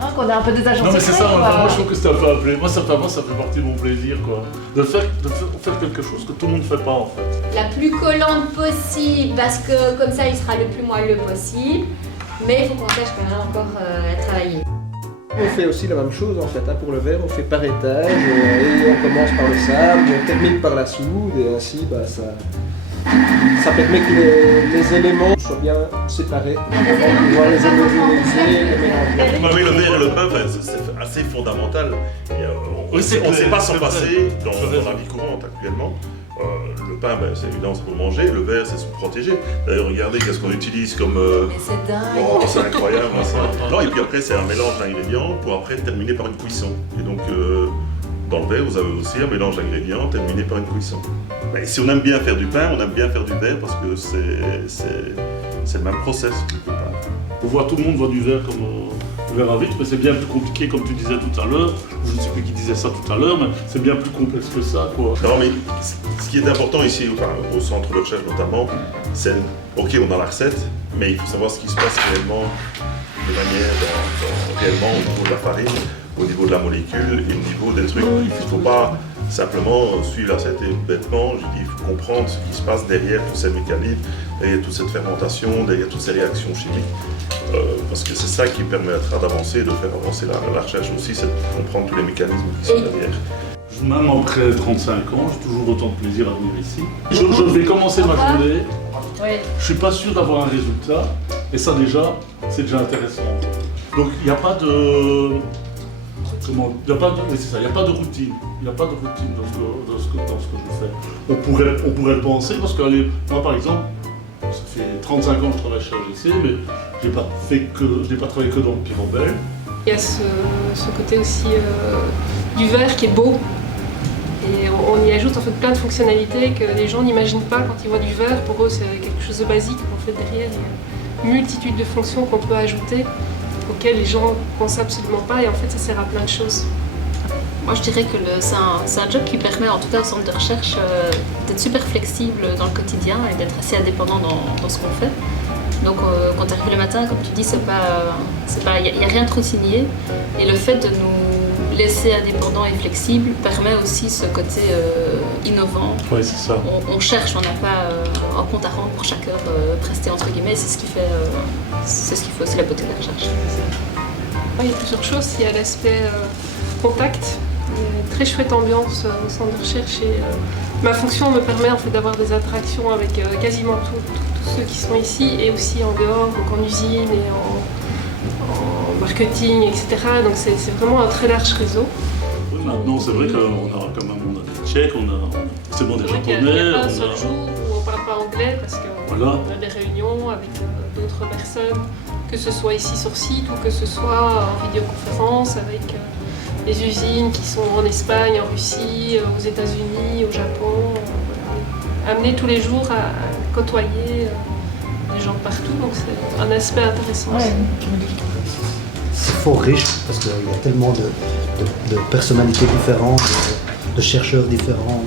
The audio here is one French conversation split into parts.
Hein, qu'on a un peu des agents Non mais c'est ça, secrets, moi je trouve que c'est un peu appelé. Moi ça fait partie de mon plaisir quoi. De faire quelque chose que tout le monde ne fait pas en fait. La plus collante possible, parce que comme ça il sera le plus moelleux possible. Mais il faut qu'on sache quand même encore travailler. On fait aussi la même chose en fait, hein, pour le verre, on fait par étage, et on commence par le sable, on termine par la soude, et ainsi ça permet que les éléments soient bien séparés, avant de pouvoir les homogénéiser, les mélanger. Oui, le verre et le pain, c'est assez fondamental. On ne sait pas s'en passer dans la vie courante actuellement. Le pain, c'est évident, c'est pour manger. Le verre, c'est se protéger. D'ailleurs, regardez qu'est-ce qu'on utilise comme... Mais c'est dingue. Oh, c'est incroyable. Non, et puis après, c'est un mélange d'ingrédients pour après terminer par une cuisson. Et donc, dans le verre, vous avez aussi un mélange d'ingrédients terminé par une cuisson. Et si on aime bien faire du pain, on aime bien faire du verre parce que c'est le même process quelque part. On voit, tout le monde voit du verre comme du verre à vitre, mais c'est bien plus compliqué comme tu disais tout à l'heure. Je ne sais plus qui disait ça tout à l'heure, mais c'est bien plus complexe que ça quoi. Non mais ce qui est important ici, au centre de recherche notamment, c'est ok on a la recette, mais il faut savoir ce qui se passe réellement de manière réellement au niveau de la farine, au niveau de la molécule et au niveau des trucs. Il ne faut pas simplement suivre la recette bêtement, je dis il faut comprendre ce qui se passe derrière tous ces mécanismes, derrière toute cette fermentation, derrière toutes ces réactions chimiques. Parce que c'est ça qui permettra d'avancer, de faire avancer la recherche aussi, c'est de comprendre tous les mécanismes qui sont derrière. Même après 35 ans, j'ai toujours autant de plaisir à venir ici. Je vais commencer ma journée, je suis pas sûr d'avoir un résultat, et ça déjà, c'est déjà intéressant. Donc il n'y a pas de... Il n'y a pas de routine. Il n'y a pas de routine dans ce que je fais. On pourrait le penser, parce que moi par exemple, ça fait 35 ans que je travaille chez AGC, mais je n'ai pas travaillé que dans le Pyrobel. Il y a ce côté aussi du verre qui est beau. Et on y ajoute en fait plein de fonctionnalités que les gens n'imaginent pas quand ils voient du verre. Pour eux, c'est quelque chose de basique. En fait, derrière, il y a une multitude de fonctions qu'on peut ajouter auxquelles les gens ne pensent absolument pas. Et en fait, ça sert à plein de choses. Moi, je dirais que c'est un job qui permet, en tout cas au centre de recherche, d'être super flexible dans le quotidien et d'être assez indépendant dans ce qu'on fait. Donc, quand tu arrives le matin, comme tu dis, il n'y a rien de routinier. Et le fait de nous laisser indépendants et flexibles permet aussi ce côté innovant. Oui, c'est ça. On cherche, on n'a pas un compte à rendre pour chaque heure prestée, entre guillemets. C'est ce qui fait aussi la beauté de la recherche. Il y a plusieurs choses. Il y a l'aspect contact. Une très chouette ambiance au centre de recherche et ma fonction me permet en fait d'avoir des interactions avec quasiment tous ceux qui sont ici et aussi en dehors, donc en usine et en marketing, etc. Donc c'est vraiment un très large réseau. Oui, maintenant c'est vrai qu'on a quand même des Tchèques, on a forcément des Japonais. Il n'y a pas un seul jour où on ne parle pas anglais parce qu'on a des réunions avec d'autres personnes, que ce soit ici sur site ou que ce soit en vidéoconférence avec les usines qui sont en Espagne, en Russie, aux États-Unis, au Japon. Amener tous les jours à côtoyer des gens de partout, donc c'est un aspect intéressant. Ouais, c'est fort riche parce qu'il y a tellement de personnalités différentes, de chercheurs différents,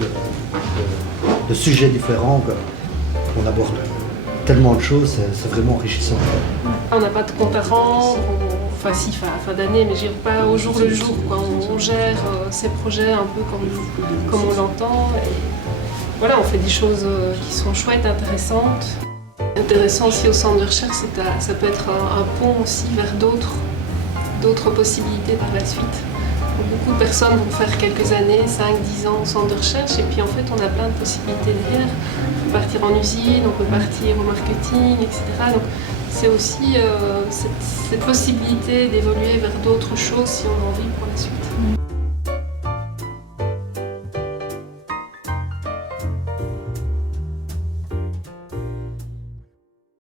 de sujets différents qu'on aborde tellement de choses, c'est vraiment enrichissant. On n'a pas de compte à rendre, enfin si, fin d'année, mais je dirais pas au jour le jour. On gère ces projets un peu comme on l'entend. Et voilà, on fait des choses qui sont chouettes, intéressantes. Intéressant aussi au centre de recherche, ça peut être un pont aussi vers d'autres possibilités par la suite. Beaucoup de personnes vont faire quelques années, 5-10 ans au centre de recherche, et puis en fait on a plein de possibilités derrière. On peut partir en usine, on peut partir au marketing, etc. Donc c'est aussi cette possibilité d'évoluer vers d'autres choses si on a envie pour la suite.